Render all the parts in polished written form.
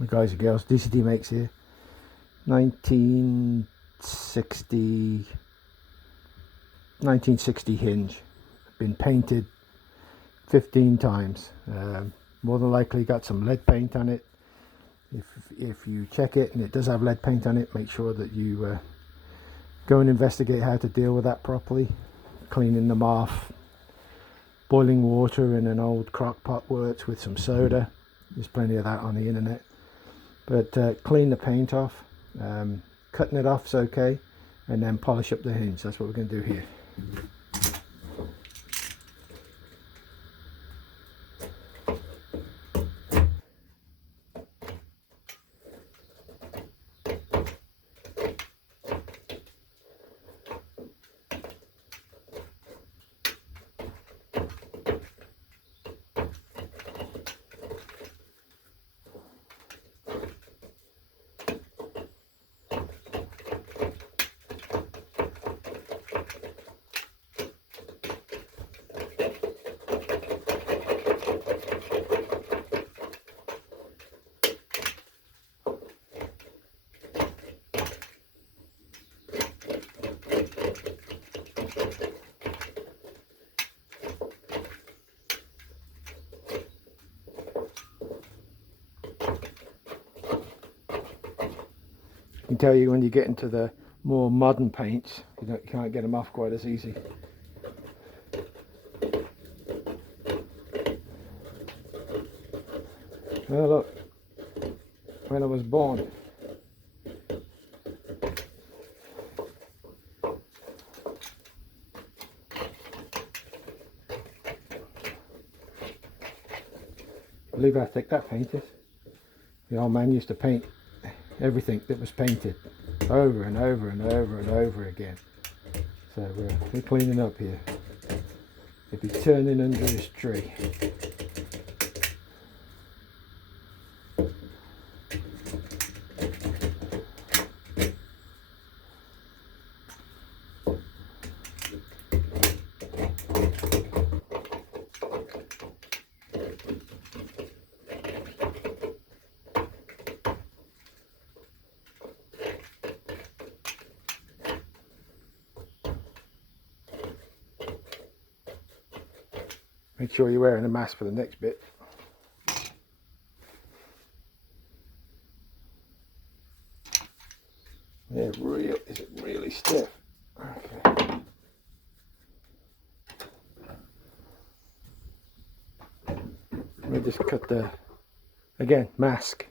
the guys and girls. dctmakes here. 1960 hinge. Been painted 15 times. More than likely got some lead paint on it. If you check it and it does have lead paint on it, make sure that you go and investigate how to deal with that properly. Cleaning them off. Boiling water in an old crock pot works with some soda. There's plenty of that on the internet. But clean the paint off. Cutting it off is okay. And then polish up the hinge. That's what we're going to do here. I can tell you when you get into the more modern paints, you can't get them off quite as easy. Oh look, when I was born. Believe how thick that paint is. The old man used to paint everything that was painted over and over and over and over again. So we're cleaning up here. He'll be turning under his tree. Make sure you're wearing a mask for the next bit. Yeah, is it really stiff? Okay. Let me just cut the, again, mask.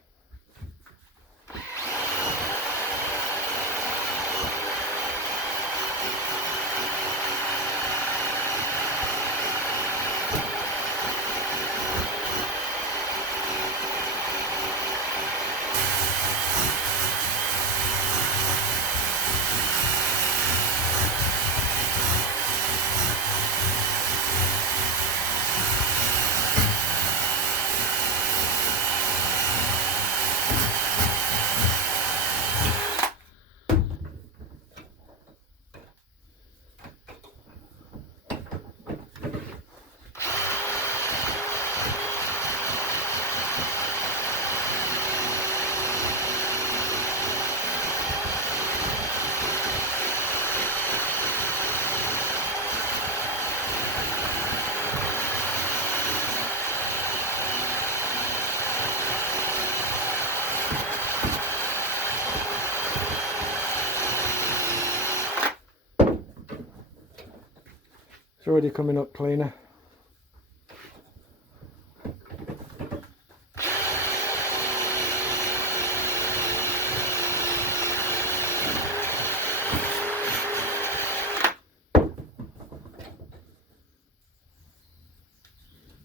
It's already coming up cleaner.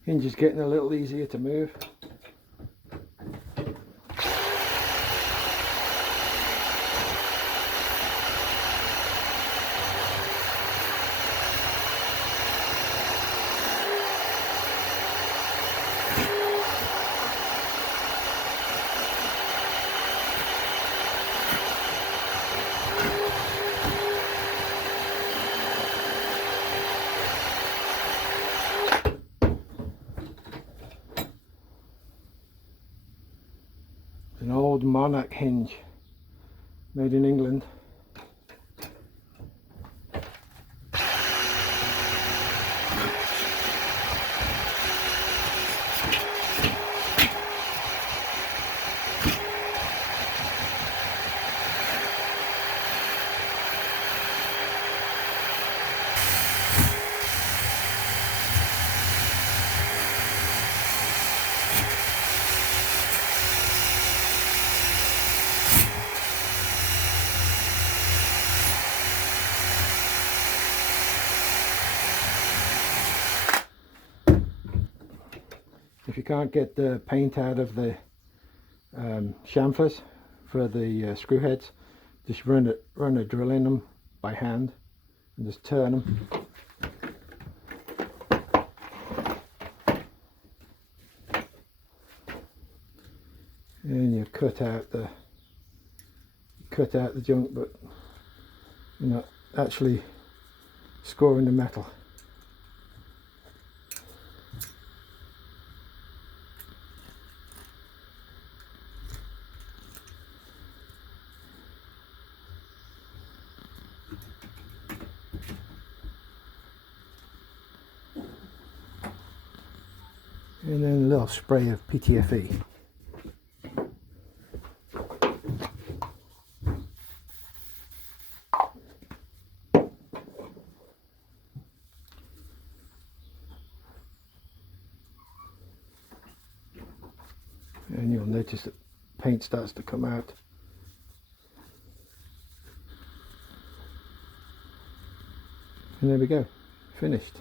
Hinge is getting a little easier to move. An old Monarch hinge, made in England. If you can't get the paint out of the chamfers for the screw heads, just run a drill in them by hand and just turn them. And you cut out the junk, but you're not actually scoring the metal. And then a little spray of PTFE. And you'll notice that paint starts to come out. And there we go, finished.